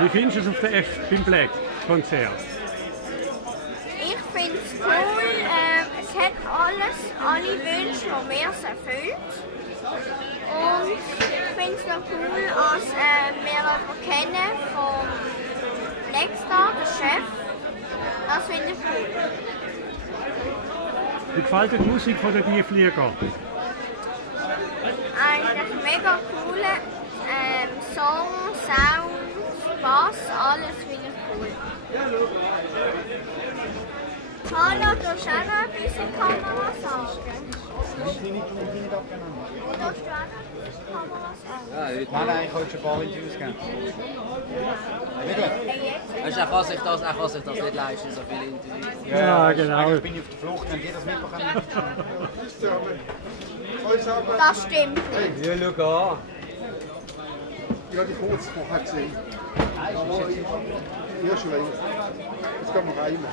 Wie findest du es auf der beim Black-Konzert? Ich finde es cool, es hat alle Wünsche, die wir erfüllt. Und ich finde es noch cool, dass wir jemanden kennen vom Bläggstar, der Chef. Das finde ich cool. Wie gefällt dir die Musik von der Dief-Flieger? Eigentlich mega coole Song, Sound, Spass, alles finde ich cool. Hallo, du hast auch noch etwas in die Kamera sagen? Oder hast du auch noch etwas in die Kamera sagen? Ja, nein, ich wollte schon ein paar Interviews geben. Er kann sich das nicht leisten, so viele Interviews. Ja, genau. Ich bin auf der Flucht, wenn die das mitbekommen. Das stimmt nicht. Ja, schau an. Ja, die kurz vorher gesehen. Ja, schon länger. Jetzt gehen wir rein.